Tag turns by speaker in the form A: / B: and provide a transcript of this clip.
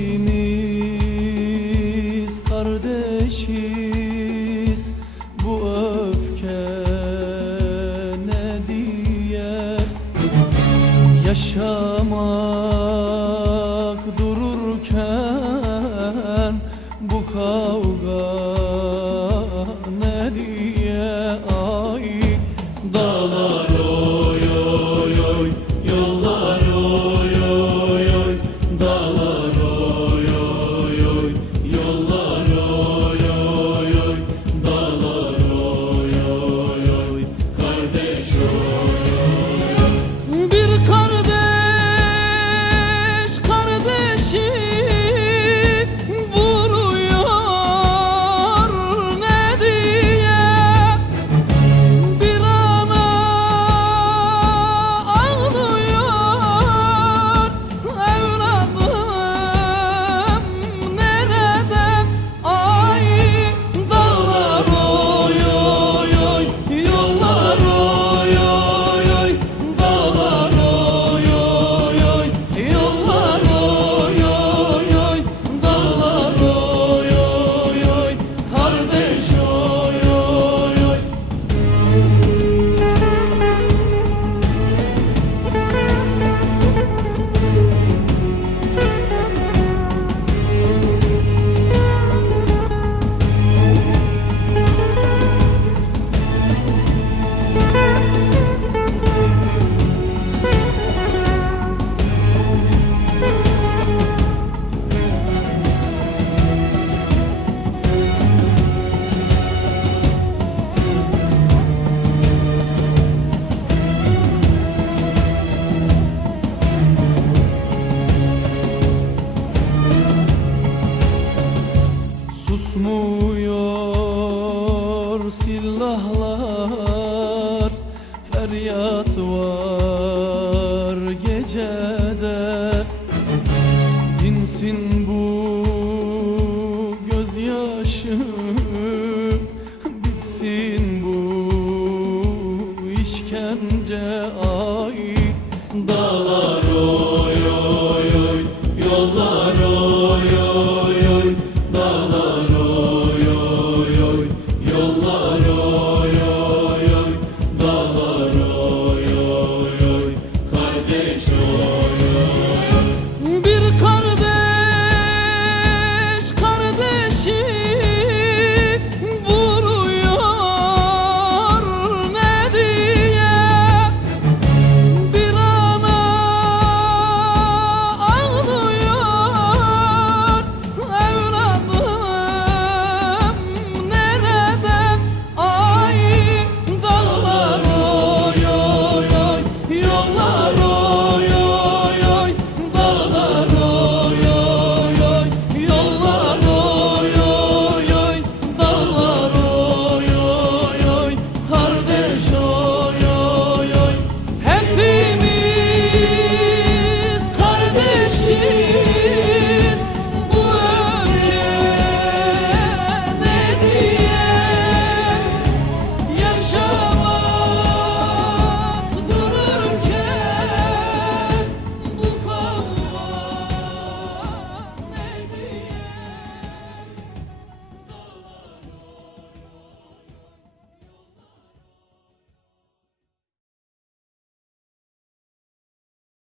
A: Hepimiz kardeşiz. Bu öfke ne diye? Yaşamak Senhor. Duyuluyor silahlar Feryat var gecede. Dinsin bu gözyaşı Bitsin bu işkence. Enjoy you.